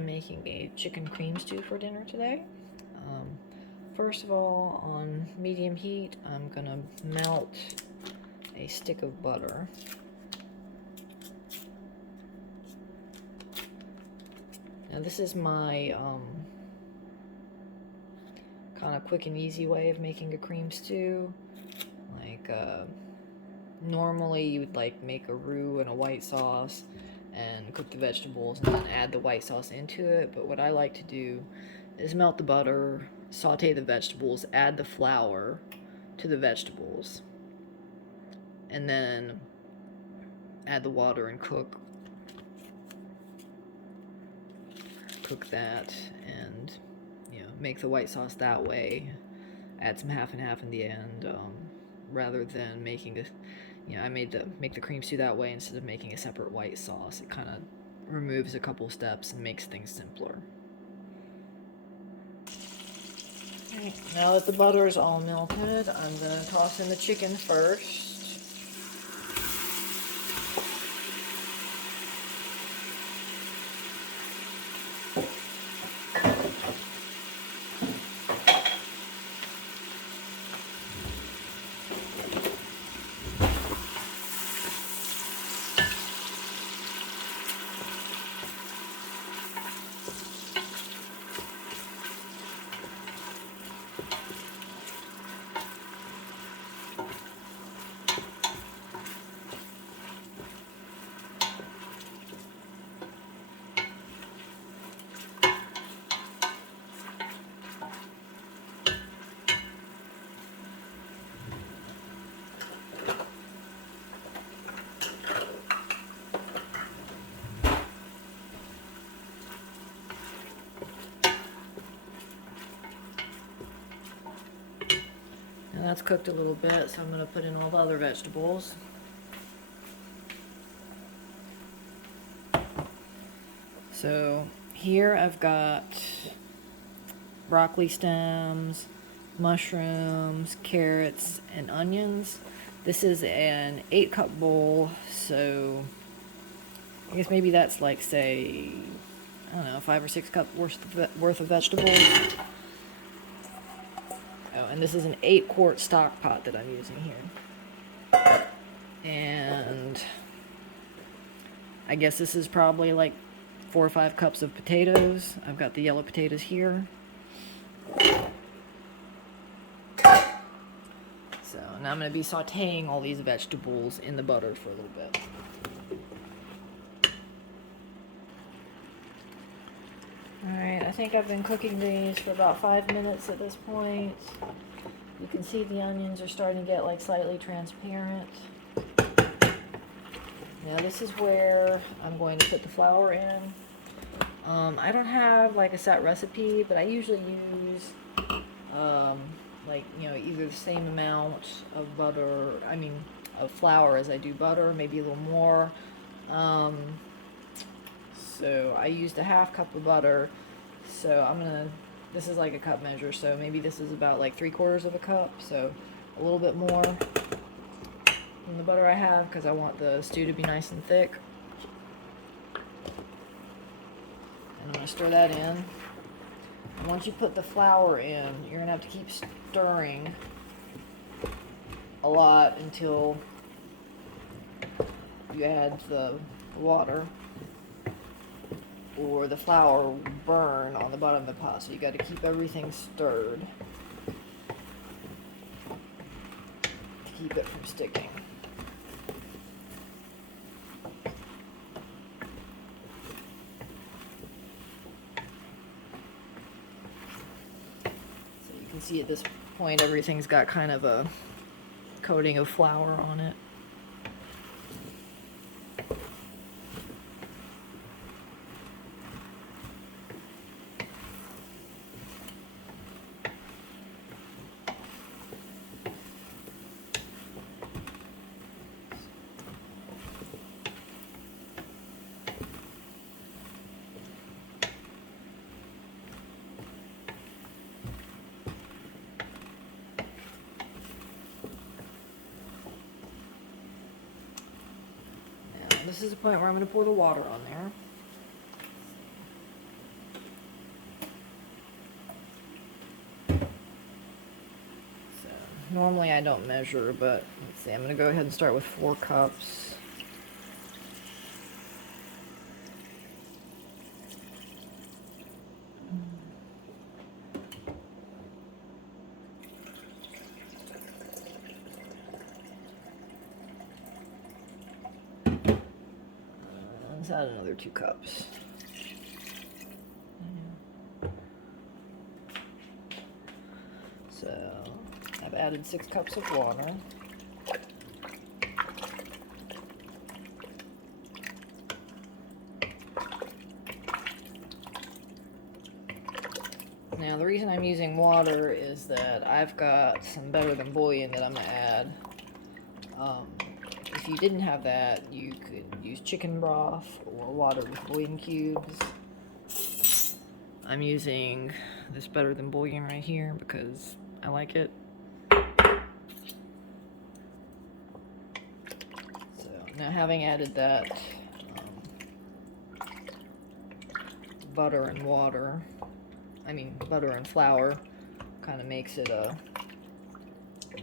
I'm making a chicken cream stew for dinner today. First of all, on medium heat, I'm gonna melt a stick of butter. Now this is my kind of quick and easy way of making a cream stew. Like normally you would like make a roux and a white sauce and cook the vegetables and then add the white sauce into it, but what I like to do is melt the butter, saute the vegetables, add the flour to the vegetables, and then add the water and cook that, and make the white sauce that way. Add some half and half in the end, rather than making I make the cream stew that way instead of making a separate white sauce. It kind of removes a couple steps and makes things simpler. Okay, now that the butter is all melted, I'm going to toss in the chicken first. Now that's cooked a little bit, so I'm going to put in all the other vegetables. So here I've got broccoli stems, mushrooms, carrots, and onions. This is an 8-cup bowl, so I guess maybe that's like, say, I don't know, 5 or 6 cup worth of vegetables. Oh, and this is an 8-quart stock pot that I'm using here. And I guess this is probably like 4 or 5 cups of potatoes. I've got the yellow potatoes here. So now I'm going to be sauteing all these vegetables in the butter for a little bit. Alright, I think I've been cooking these for about 5 minutes at this point. You can see the onions are starting to get like slightly transparent. Now this is where I'm going to put the flour in. I don't have like a set recipe, but I usually use either the same amount of of flour as I do butter, maybe a little more. So I used a 1/2 cup of butter, so this is like a cup measure, so maybe this is about like 3/4 of a cup, so a little bit more than the butter I have, because I want the stew to be nice and thick. And I'm going to stir that in. And once you put the flour in, you're going to have to keep stirring a lot until you add the water, or the flour will burn on the bottom of the pot. So you got to keep everything stirred to keep it from sticking. So you can see at this point everything's got kind of a coating of flour on it. This is the point where I'm going to pour the water on there. Normally I don't measure, but let's see, I'm gonna go ahead and start with 4 cups. Let's add another 2 cups. So I've added 6 cups of water. Now the reason I'm using water is that I've got some Better Than bouillon that I'm going to add. If you didn't have that, you could use chicken broth or water with bouillon cubes. I'm using this Better Than bouillon right here because I like it. So now having added that butter and flour kind of makes it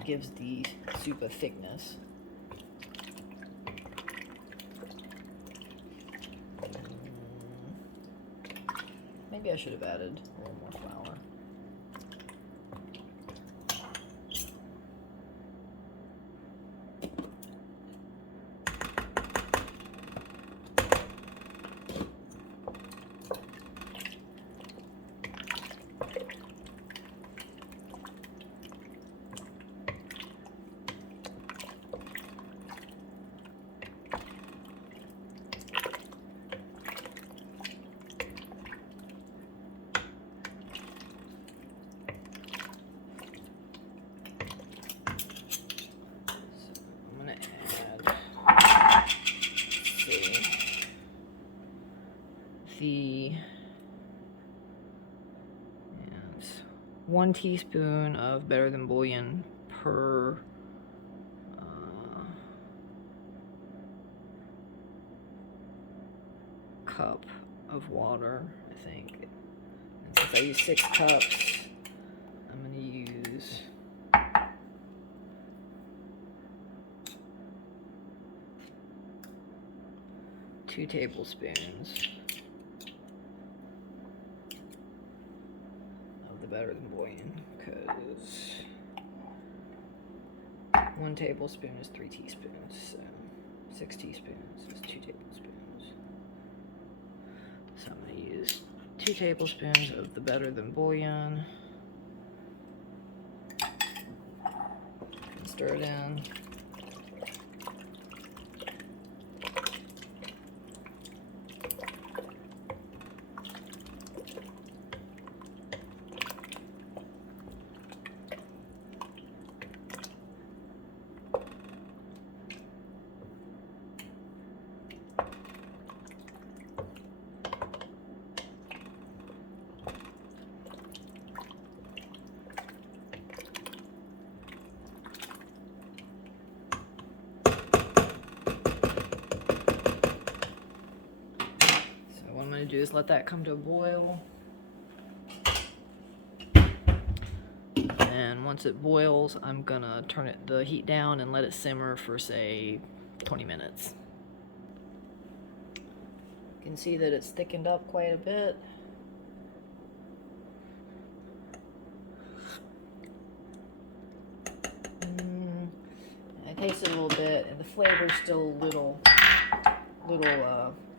gives the soup a thickness. Maybe I should have added a little more flour. It's 1 teaspoon of Better Than bouillon per cup of water, I think. And since I use 6 cups, I'm going to use 2 tablespoons of the Better Than bouillon, because 1 tablespoon is 3 teaspoons, so 6 teaspoons is 2 tablespoons. So I'm going to use 2 tablespoons of the Better Than bouillon. And stir it in. Do is let that come to a boil, and once it boils, I'm gonna turn the heat down and let it simmer for, say, 20 minutes. You can see that it's thickened up quite a bit. I tasted a little bit, and the flavor's still a little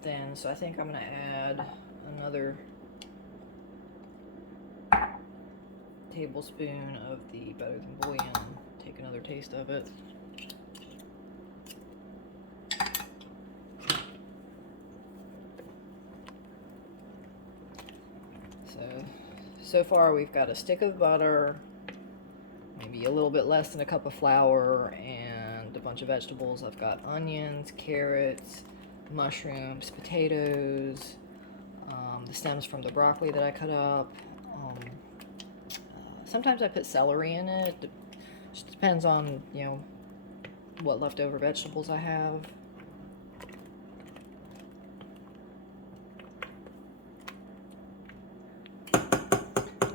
thin, so I think I'm gonna add another tablespoon of the Better Than bouillon. Take another taste of it. So far we've got a stick of butter, maybe a little bit less than a cup of flour, and a bunch of vegetables. I've got onions, carrots, mushrooms, potatoes, the stems from the broccoli that I cut up. Sometimes I put celery in it. It just depends on, what leftover vegetables I have.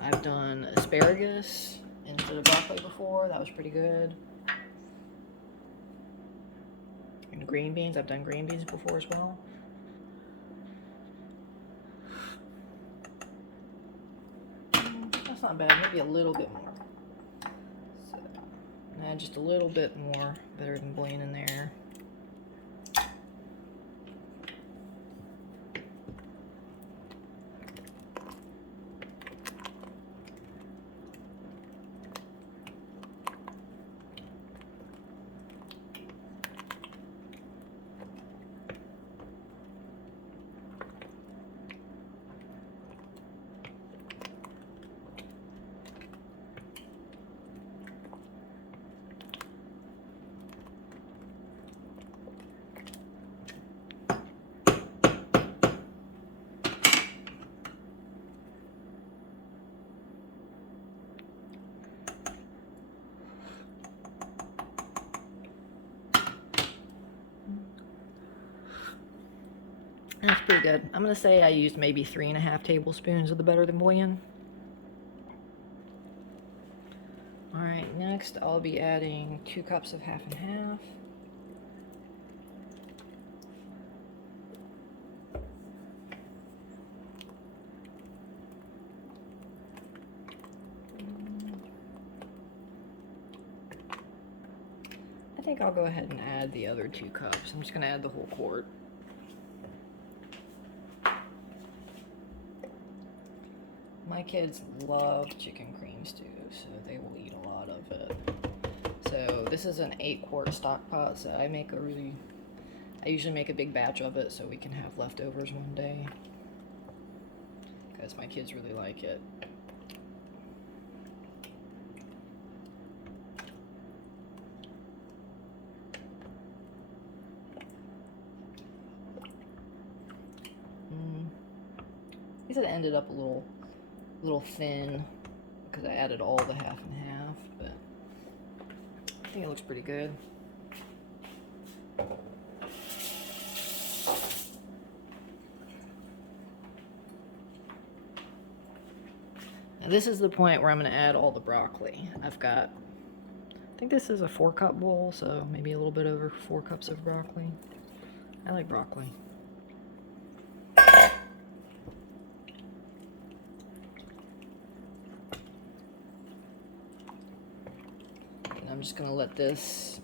I've done asparagus and instead of broccoli before. That was pretty good. And green beans, I've done green beans before as well. That's not bad, maybe a little bit more. So, add just a little bit more better than bouillon in there. That's pretty good. I'm going to say I used maybe 3.5 tablespoons of the better than bouillon. Alright, next I'll be adding 2 cups of half and half. I think I'll go ahead and add the other 2 cups. I'm just going to add the whole quart. My kids love chicken cream stew, so they will eat a lot of it. So this is an 8-quart stock pot, so I usually make a big batch of it so we can have leftovers one day. Because my kids really like it. I guess it ended up a little thin because I added all the half and half, but I think it looks pretty good. Now this is the point where I'm going to add all the broccoli. I think this is a 4-cup bowl, so maybe a little bit over 4 cups of broccoli. I like broccoli. I'm just going to let this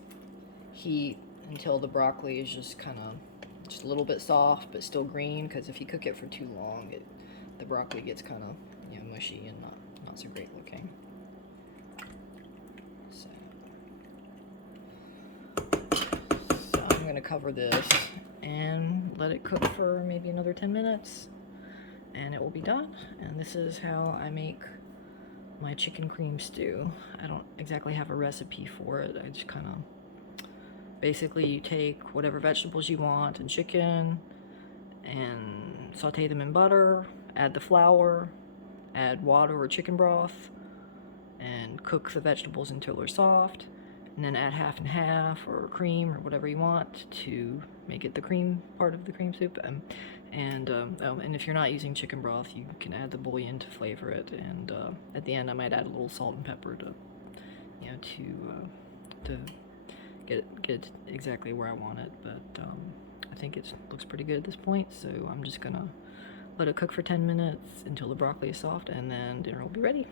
heat until the broccoli is just a little bit soft but still green, because if you cook it for too long, the broccoli gets kind of mushy and not so great looking. So I'm going to cover this and let it cook for maybe another 10 minutes and it will be done. And this is how I make my chicken cream stew. I don't exactly have a recipe for it. I just basically you take whatever vegetables you want and chicken and saute them in butter, add the flour, add water or chicken broth, and cook the vegetables until they're soft, and then add half and half or cream or whatever you want to make it the cream part of the cream soup. And if you're not using chicken broth, you can add the bouillon to flavor it. And at the end, I might add a little salt and pepper to get it exactly where I want it. But I think it looks pretty good at this point. So I'm just gonna let it cook for 10 minutes until the broccoli is soft, and then dinner will be ready.